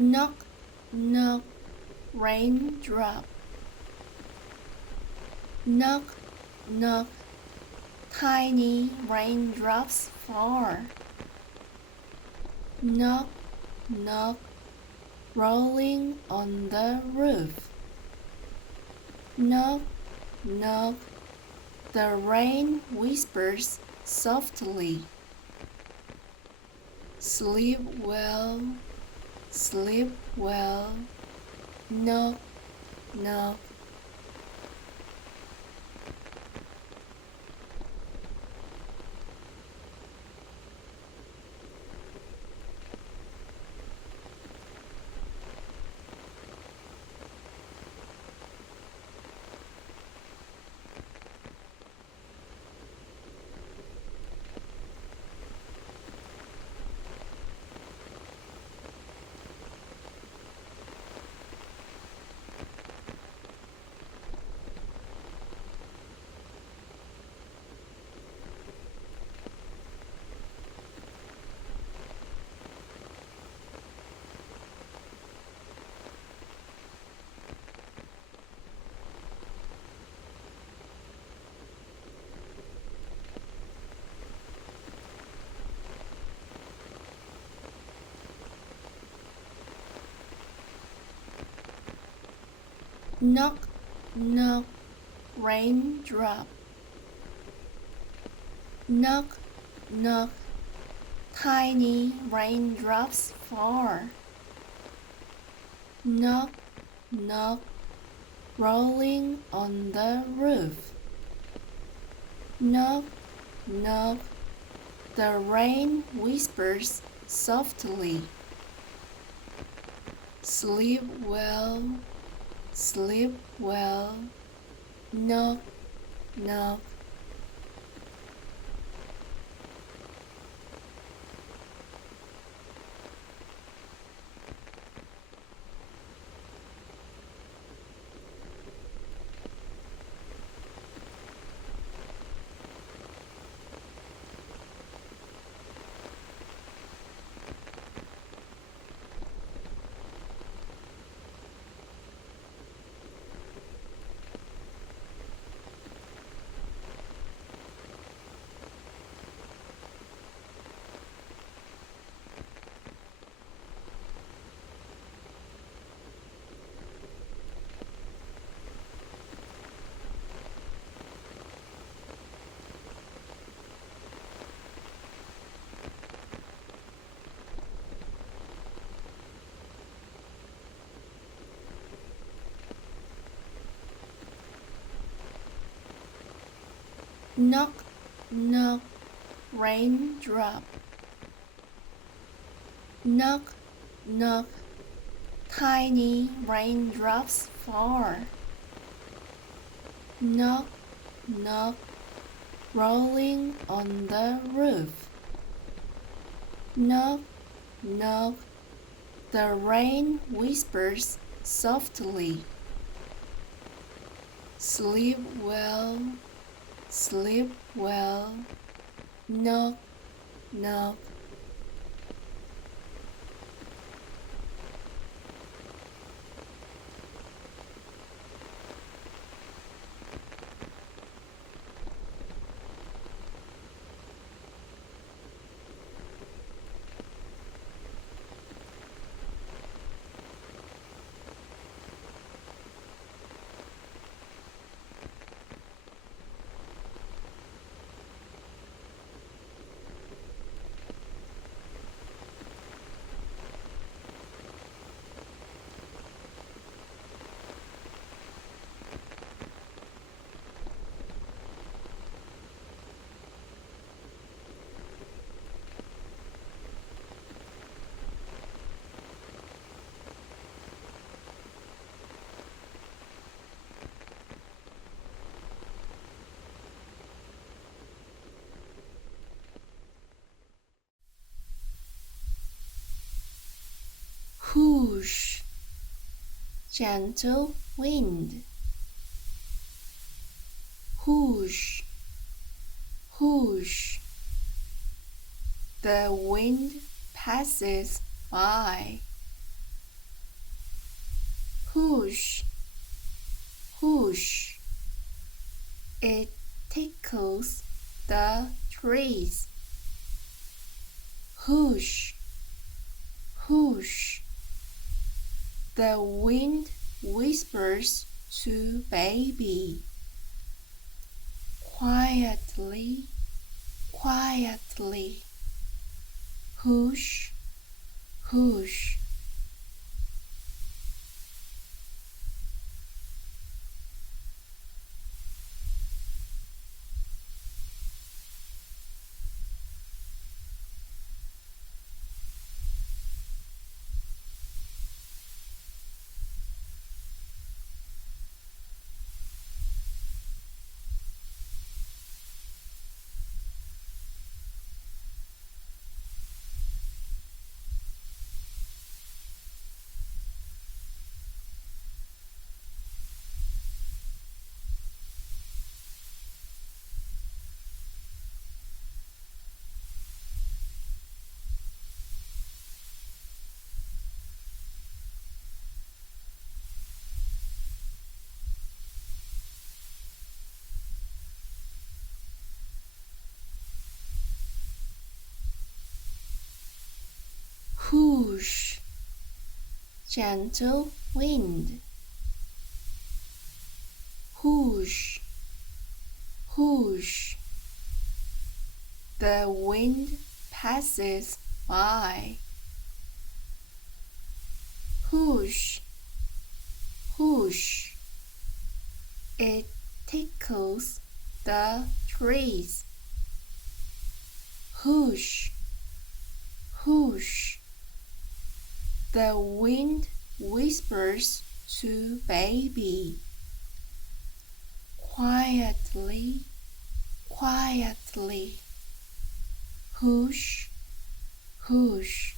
Knock, knock, raindrop. Knock, knock, tiny raindrops fall. Knock, knock, rolling on the roof. Knock, knock, the rain whispers softly. Sleep well, sleep well. Knock, knock. Knock, knock, raindrop. Knock, knock, tiny raindrops fall. Knock, knock, rolling on the roof. Knock, knock, the rain whispers softly. Sleep well, sleep well. Knock, knock. Knock, knock, raindrop. Knock, knock, tiny raindrops fall. Knock, knock, rolling on the roof. Knock, knock, the rain whispers softly. Sleep well, sleep well. Knock, knock. Whoosh, gentle wind. Whoosh, whoosh, the wind passes by. Whoosh, whoosh. It tickles the trees. Whoosh, whoosh. The wind whispers to baby. Quietly, quietly. Whoosh, whoosh. Whoosh, gentle wind. Whoosh, whoosh. The wind passes by. Whoosh, whoosh. It tickles the trees. Whoosh, whoosh. The wind whispers to baby. Quietly, quietly. Whoosh, whoosh.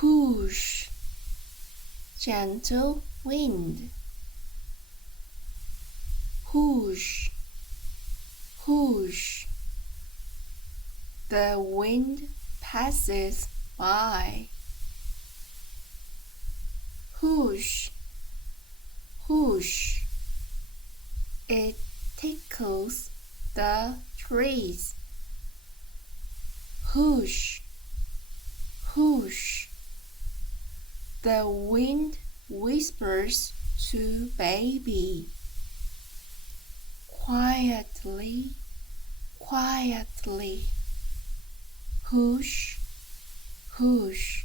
Whoosh, gentle wind. Whoosh, whoosh. The wind passes by. Whoosh, whoosh. It tickles the trees. Whoosh, whoosh. The wind whispers to baby. Quietly, quietly. Whoosh, whoosh.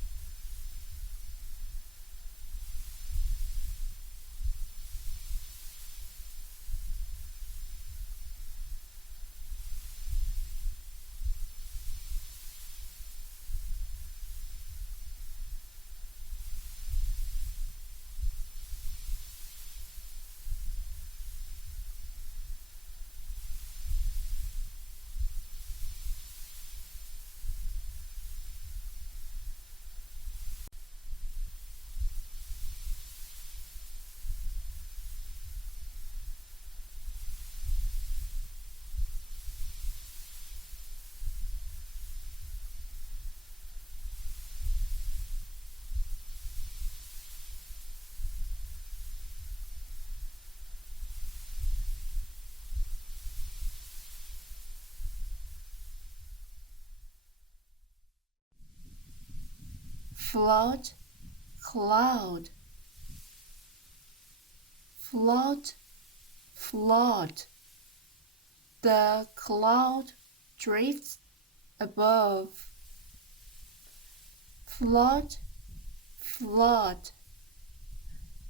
Flood, cloud. Flood, flood. The cloud drifts above. Float, float,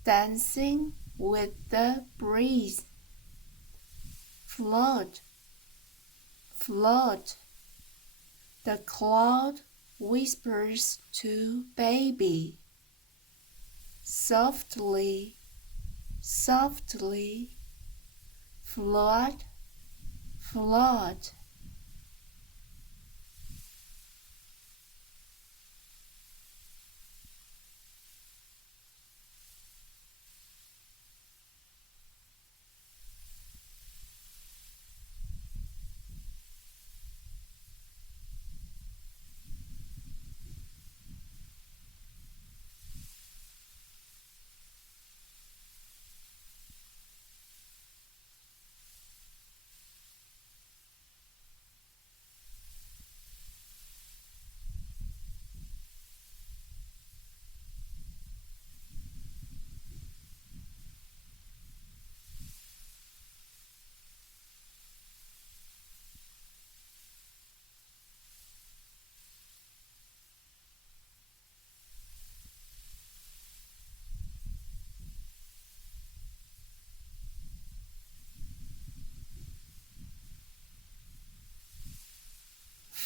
dancing with the breeze. Float, float, the cloud whispers to baby. Softly, softly, float, float.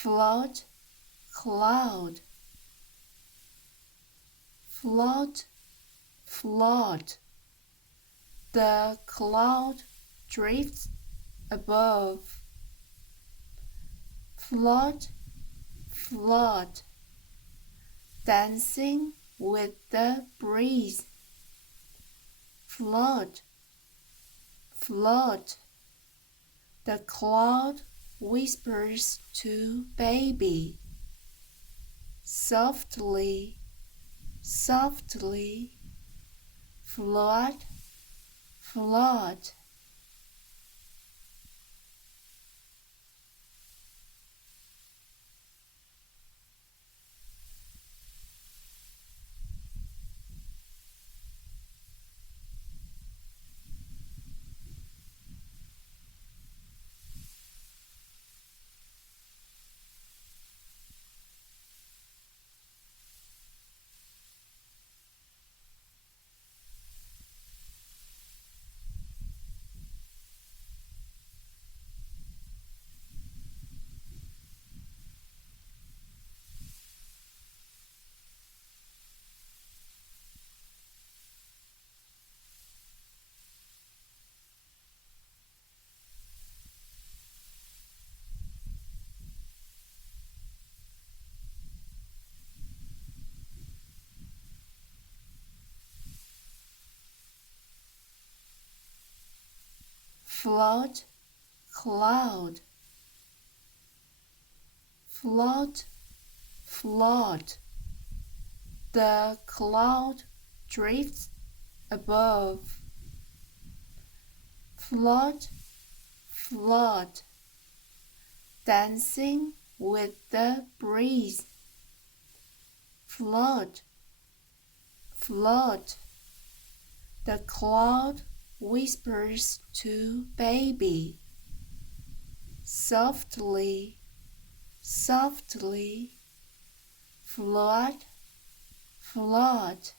Float, cloud, float, float, the cloud drifts above. Float, float, dancing with the breeze. Float, float, the cloud whispers to baby. Softly, softly, float, float. Float, cloud, float, float, the cloud drifts above. Float, float, dancing with the breeze. Float, float, the cloud whispers to baby. Softly, softly, float, float.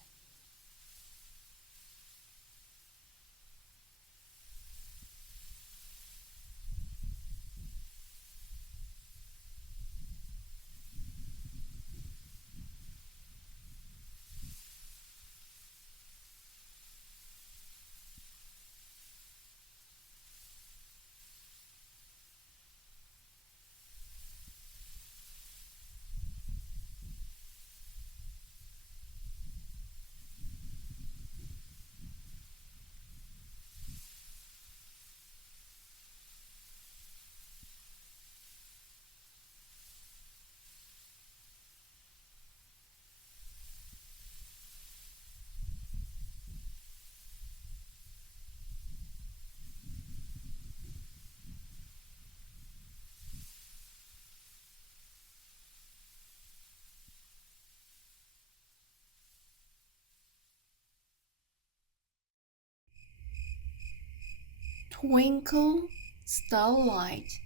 Twinkle, starlight.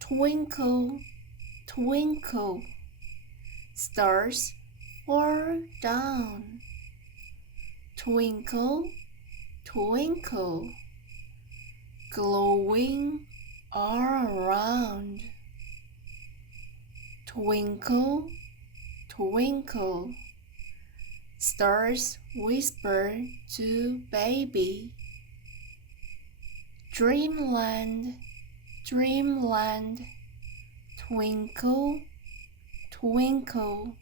Twinkle, twinkle, stars fall down. Twinkle, twinkle, glowing all around. Twinkle, twinkle, stars whisper to baby. Dreamland, dreamland, twinkle, twinkle.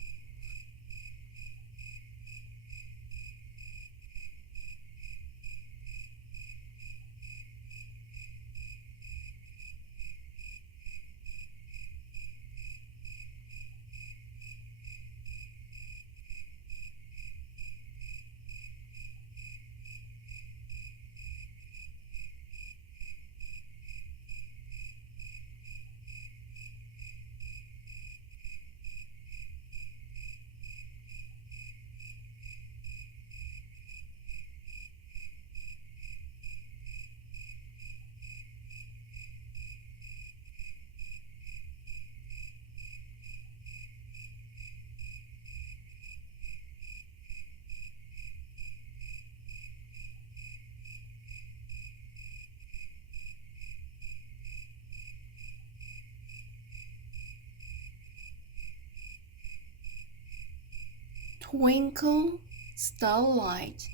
Twinkle, starlight.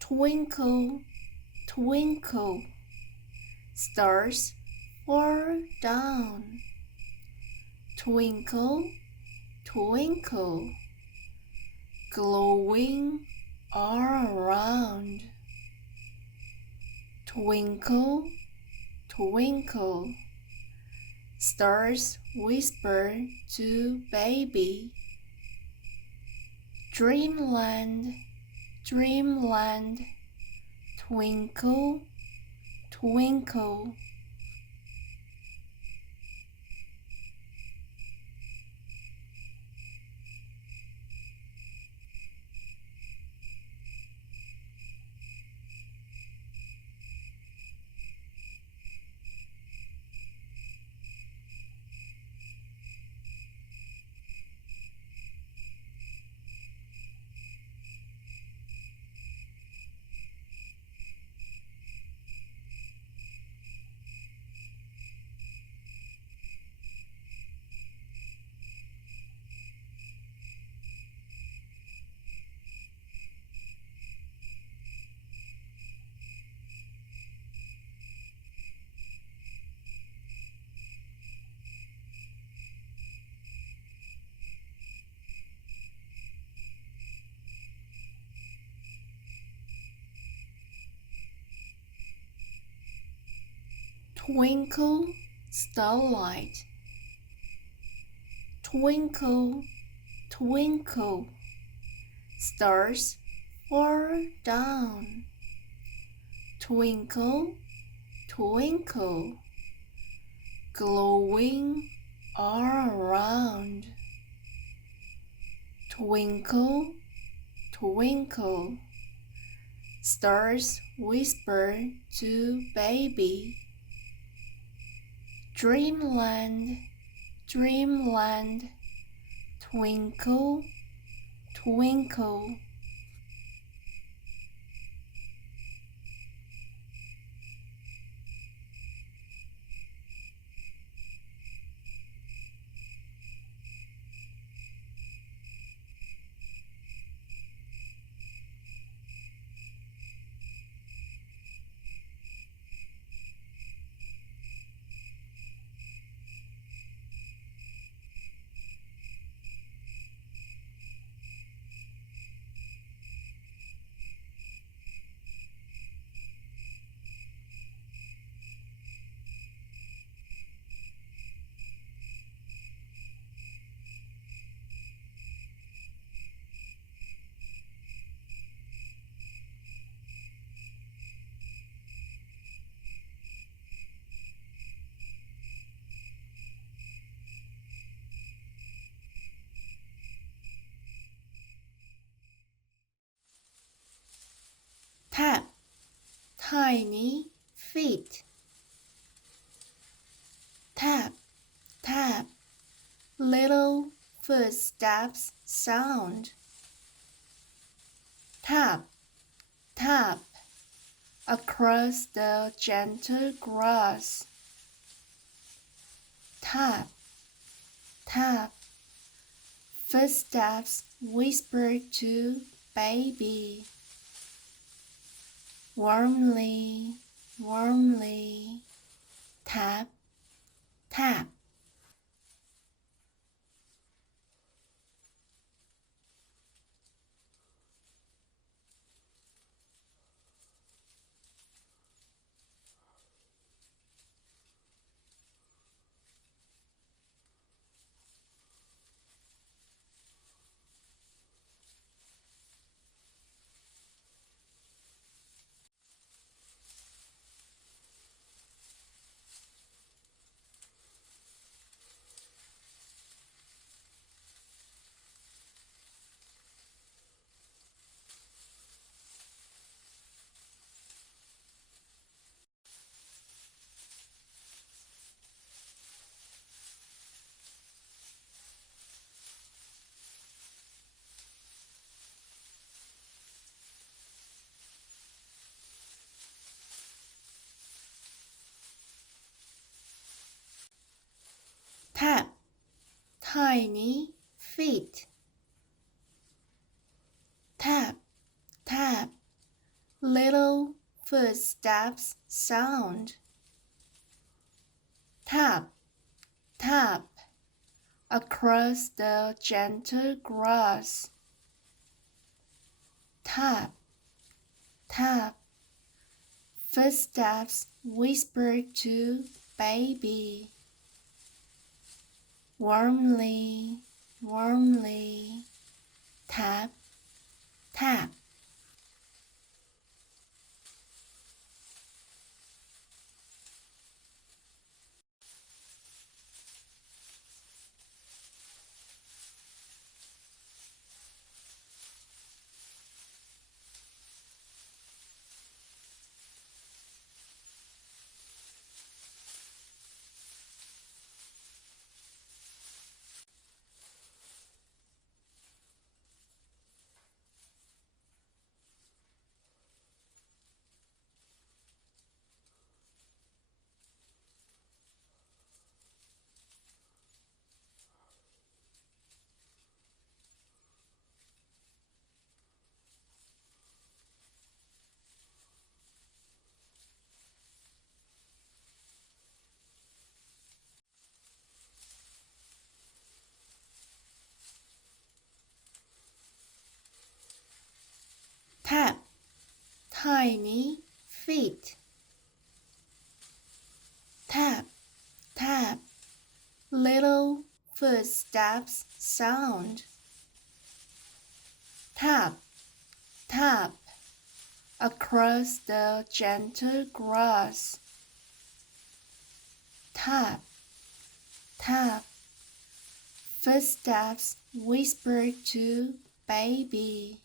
Twinkle, twinkle, stars fall down. Twinkle, twinkle, glowing all around. Twinkle, twinkle, stars whisper to baby. Dreamland, dreamland, twinkle, twinkle. Twinkle, starlight. Twinkle, twinkle, stars fall down. Twinkle, twinkle, glowing all around. Twinkle, twinkle, stars whisper to baby. Dreamland, dreamland, twinkle, twinkle. tiny feet. Tap, tap, little footsteps sound. Tap, tap, across the gentle grass. Tap, tap, footsteps whisper to baby. Warmly, warmly, tap, tap. Tap, tiny feet. Tap, tap, little footsteps sound. Tap, tap, across the gentle grass. Tap, tap, footsteps whisper to baby. Warmly, warmly, tap, tap. Tap, tiny feet. Tap, tap, little footsteps sound. Tap, tap, across the gentle grass. Tap, tap, footsteps whisper to baby.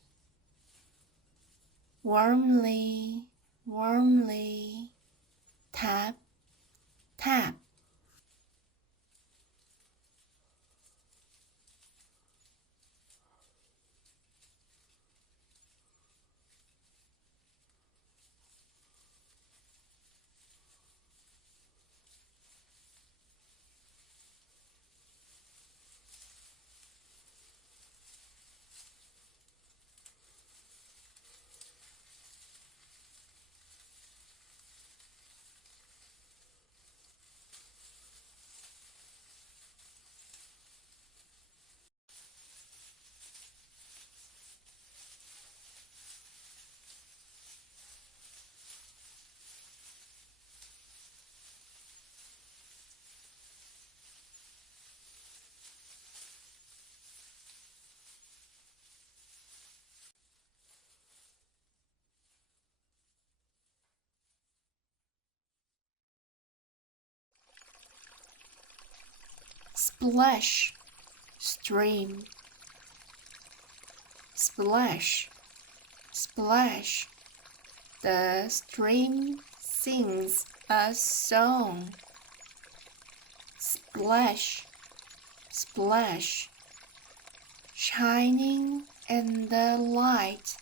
Warmly, warmly, tap, tap. Splash, stream. Splash, splash, The stream sings a song. Splash, splash, shining in the light.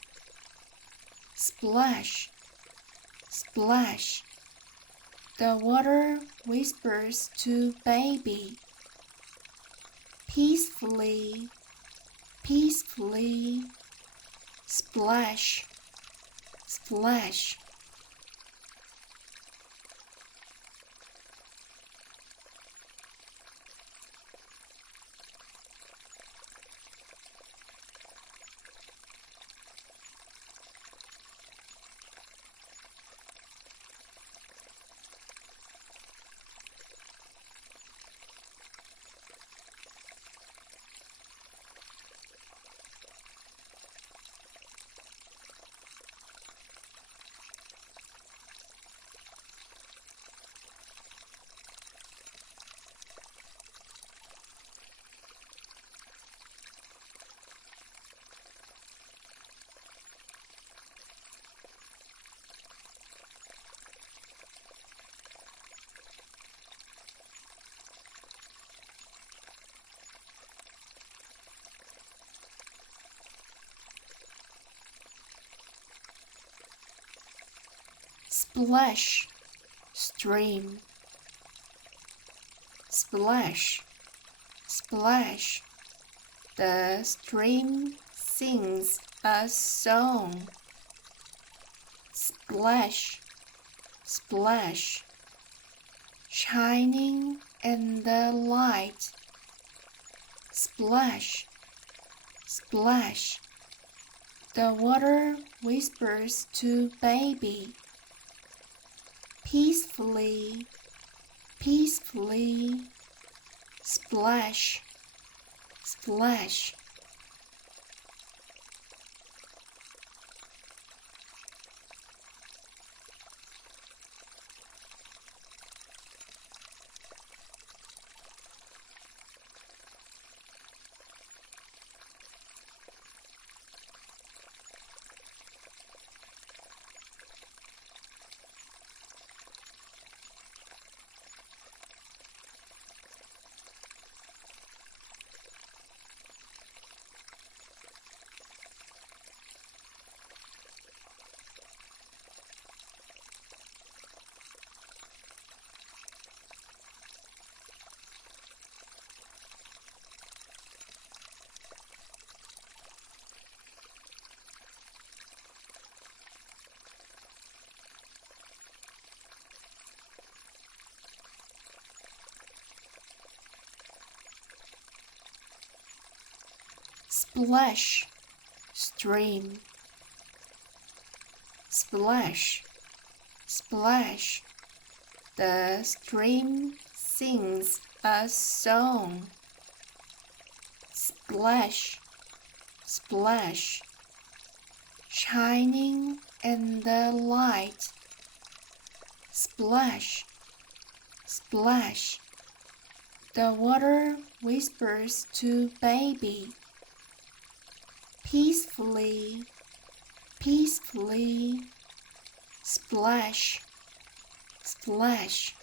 Splash, splash, the water whispers to baby. Peacefully, peacefully, splash, splash. Splash, stream. Splash, splash, the stream sings a song. Splash, splash, shining in the light. Splash, splash, the water whispers to baby. Peacefully, peacefully, splash, splash. Splash, stream. Splash, splash, the stream sings a song. Splash, splash, shining in the light. Splash, splash, the water whispers to baby. Peacefully, peacefully, splash, splash.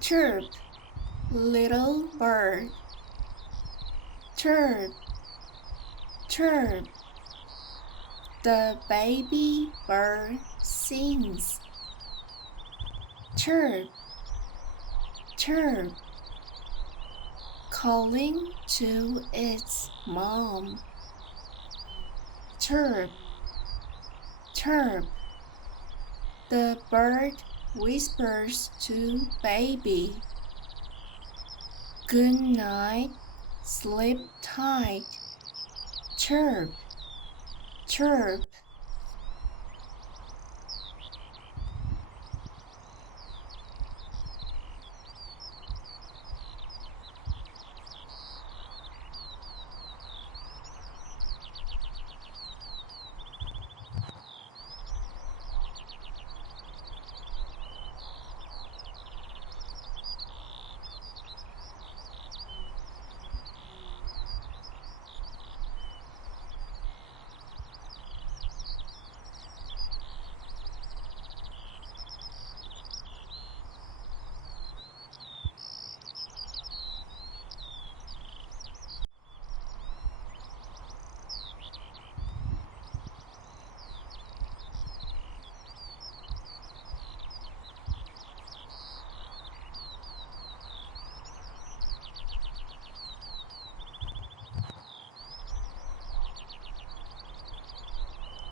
Chirp, little bird. Chirp, chirp, The baby bird sings. Chirp, chirp, calling to its mom. Chirp, chirp, the bird whispers to baby. Good night, sleep tight. Chirp, chirp.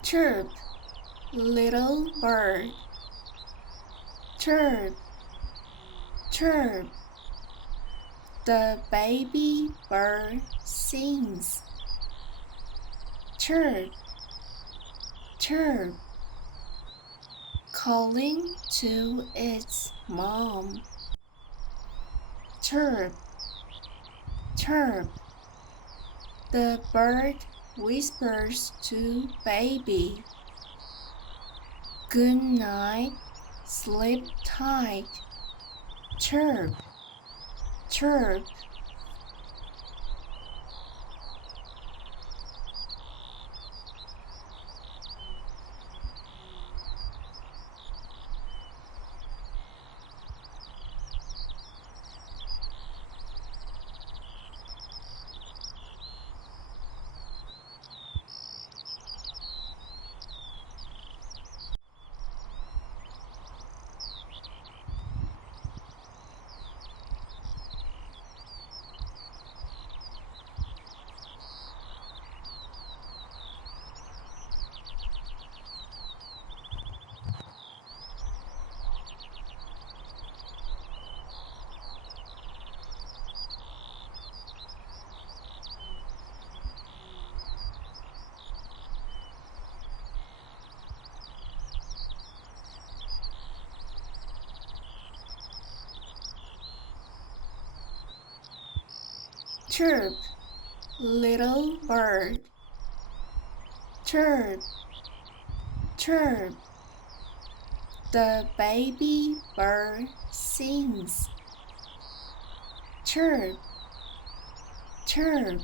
Chirp, little bird. Chirp, chirp, the baby bird sings. Chirp, chirp, calling to its mom. Chirp, chirp, the bird whispers to baby. Good night, sleep tight. Chirp, chirp. Chirp, little bird. Chirp, chirp, the baby bird sings. Chirp, chirp,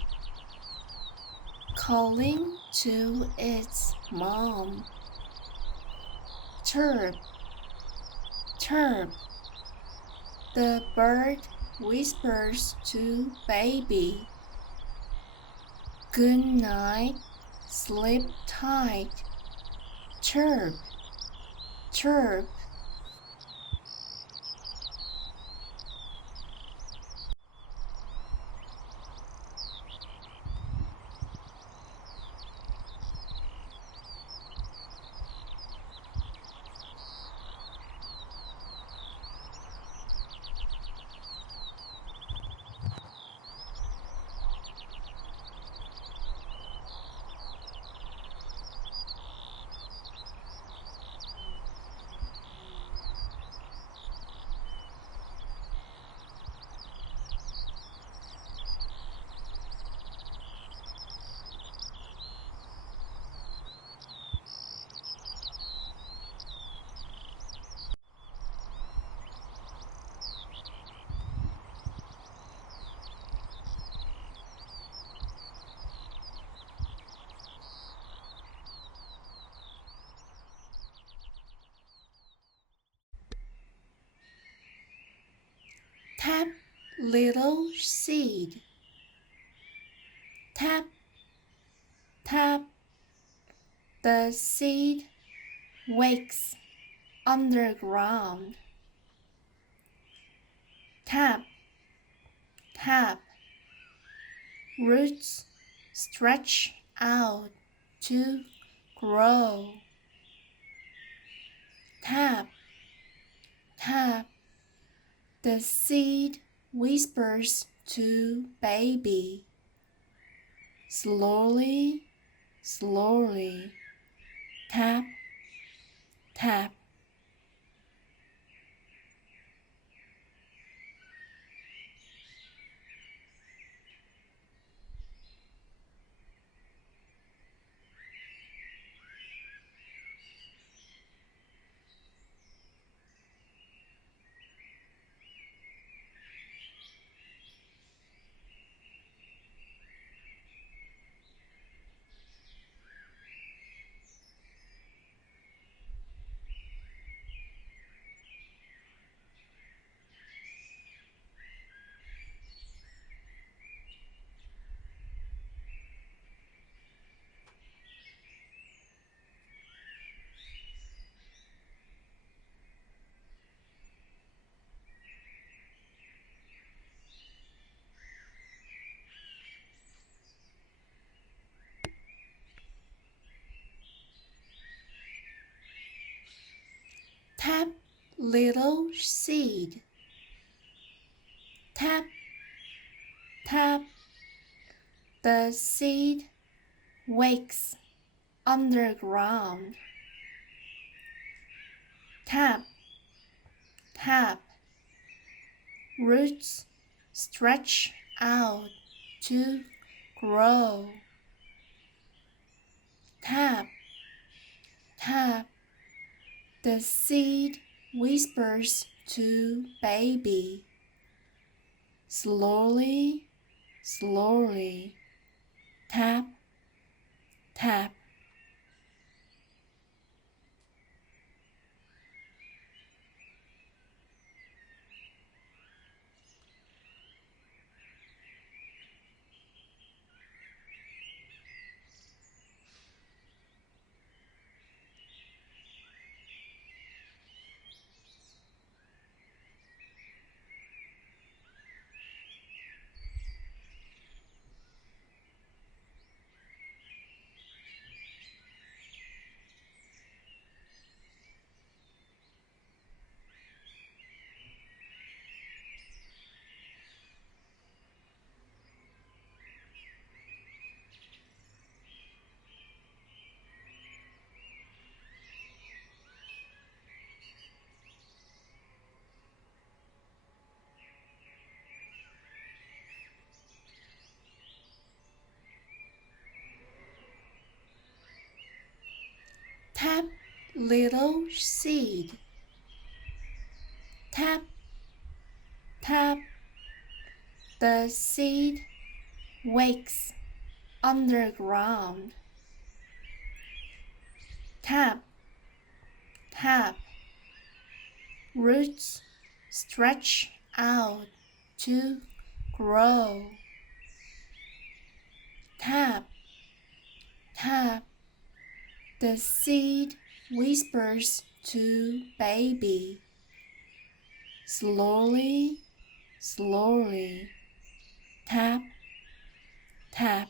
calling to its mom. Chirp, chirp, the bird whispers to baby. Good night, sleep tight. Chirp, chirp. Tap, little seed. Tap, tap, The seed wakes underground. Tap, tap. Roots stretch out to grow. Tap, tap. The seed whispers to baby. Slowly, slowly. Tap, tap. Tap, little seed. Tap, tap. The seed wakes underground. Tap, tap. Roots stretch out to grow. Tap, tap. The seed whispers to baby. Slowly, slowly. Tap, tap. Tap, little seed. Tap, tap. The seed wakes underground. Tap, tap. Roots stretch out to grow. Tap, tap. The seed whispers to baby. Slowly, slowly. Tap, tap.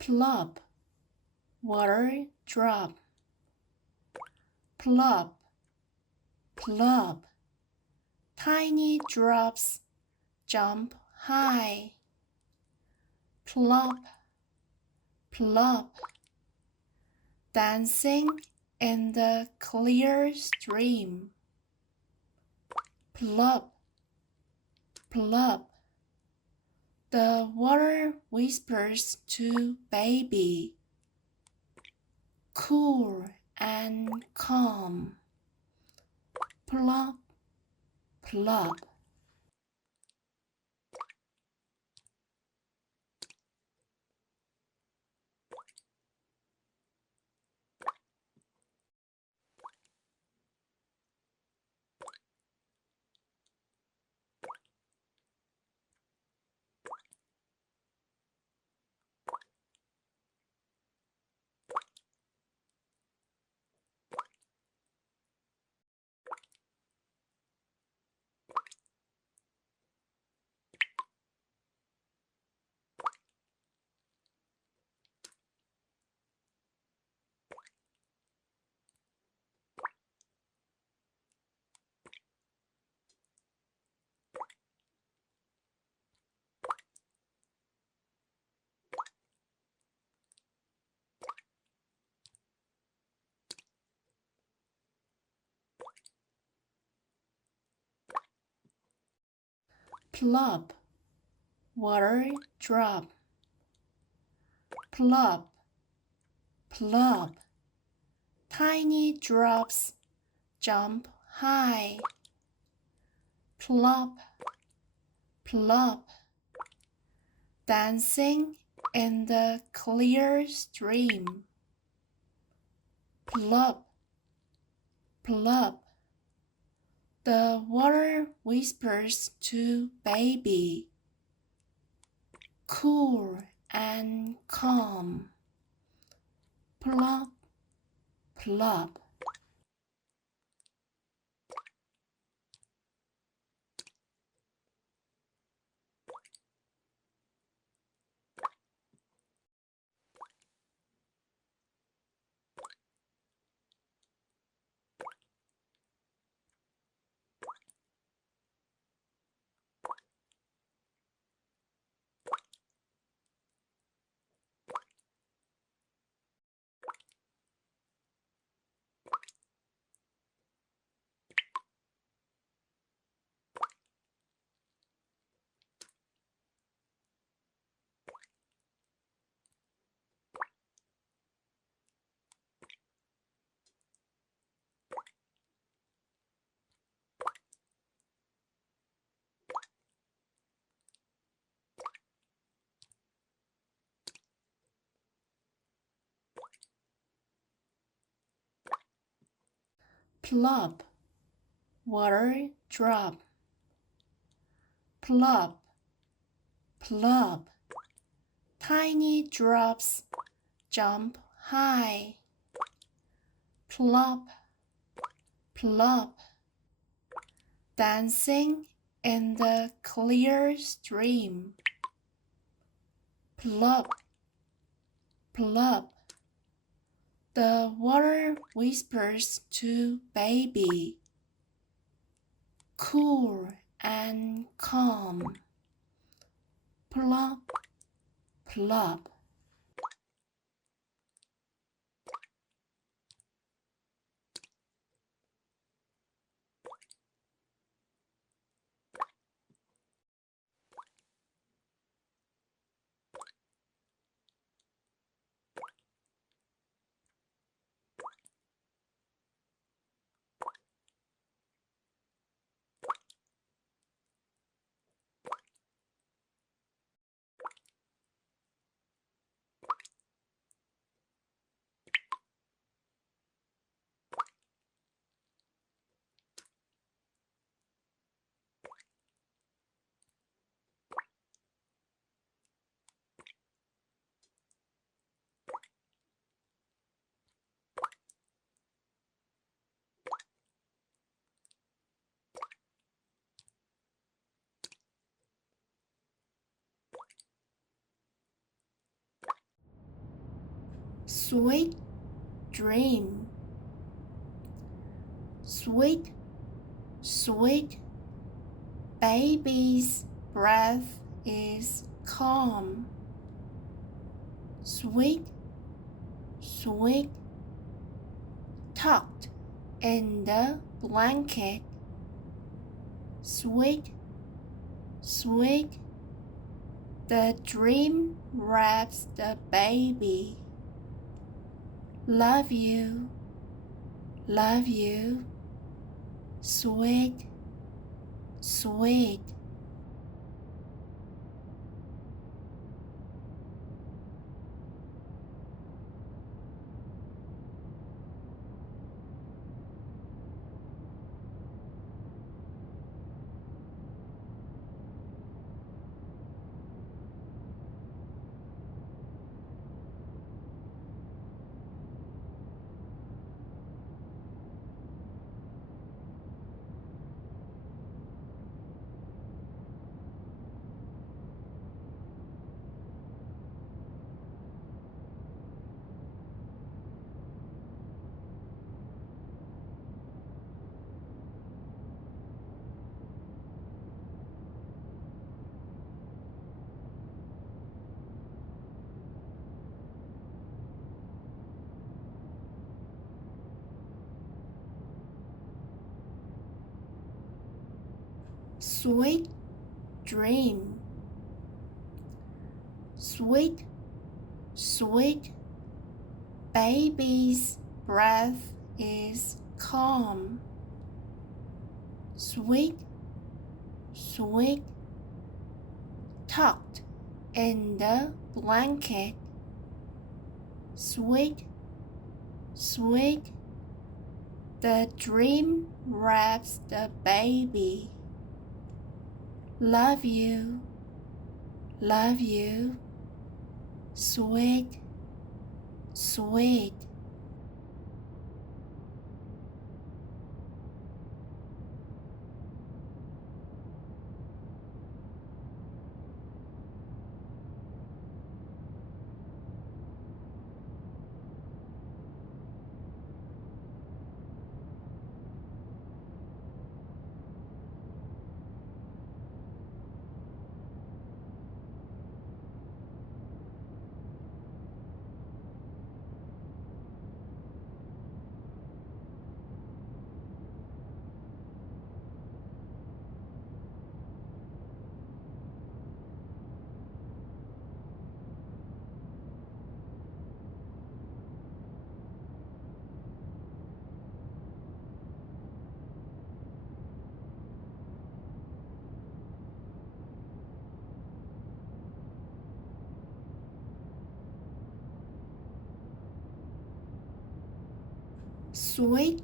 Plop, water drop. Plop, plop. Tiny drops jump high. Plop, plop. Dancing in the clear stream. Plop, plop. The water whispers to baby, cool and calm. Plop, plop. Plop, water drop. Plop, plop. Tiny drops jump high. Plop, plop. Dancing in the clear stream. Plop, plop. The water whispers to baby, cool and calm. Plop, plop. Plop, water drop. Plop, plop. Tiny drops jump high. Plop, plop. Dancing in the clear stream. Plop, plop. The water whispers to baby, cool and calm. Plop, plop. Sweet dream. Sweet, sweet, baby's breath is calm. Sweet, sweet, tucked in the blanket. Sweet, sweet, the dream wraps the baby. Love you, sweet, sweet. Sweet dream. Sweet, sweet, baby's breath is calm. Sweet, sweet, tucked in the blanket. Sweet, sweet, the dream wraps the baby. Love you, sweet, sweet. Sweet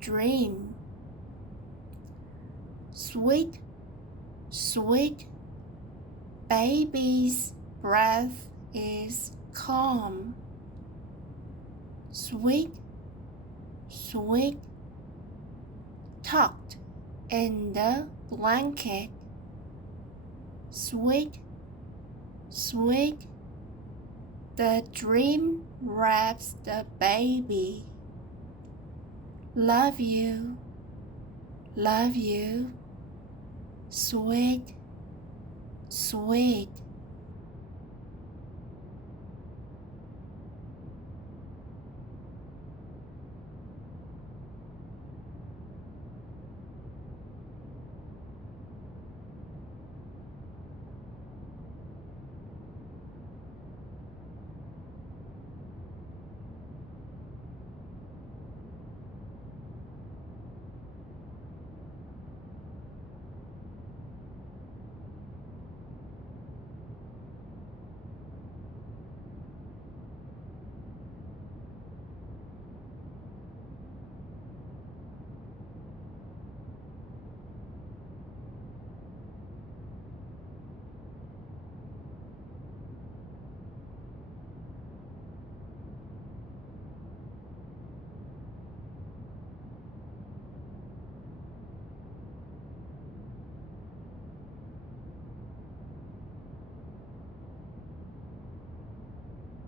dream. Sweet, sweet, baby's breath is calm. Sweet, sweet, tucked in the blanket. Sweet, sweet, the dream wraps the baby. Love you, sweet, sweet.